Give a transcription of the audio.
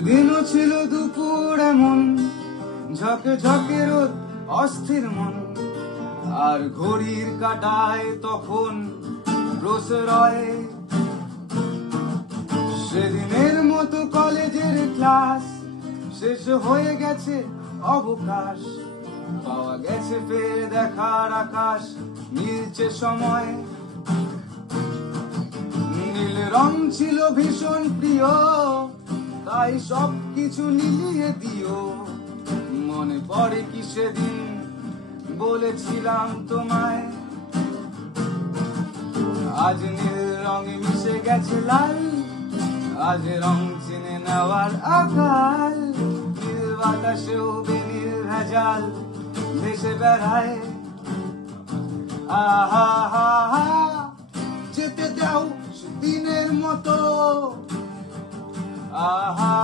সেদিনও ছিল দুপুর এমন, ঝকে ঝকে রোদ, অস্থির মন, আর ঘড়ির কাটায় তখন প্রশ্রয়। সেদিনের মতো কলেজের ক্লাস শেষ হয়ে গেছে, অবকাশ পাওয়া গেছে, ফের দেখার আকাশ মিলছে সময়। নীল রং ছিল ভীষণ প্রিয়, তাই সব কিছু নিলিয়ে দিও। মনে পড়ে কি সেদিন বলেছিলাম তোমায়, আজ নীল রঙে মিশে গেছে লাল, আজ রং চিনে নেওয়ার আকাল। নীল বাতাসেও বেনীল ভেজাল ভেসে বেড়ায়। আহা হা হা, যেতে দাও সেদিনের মতো। আহা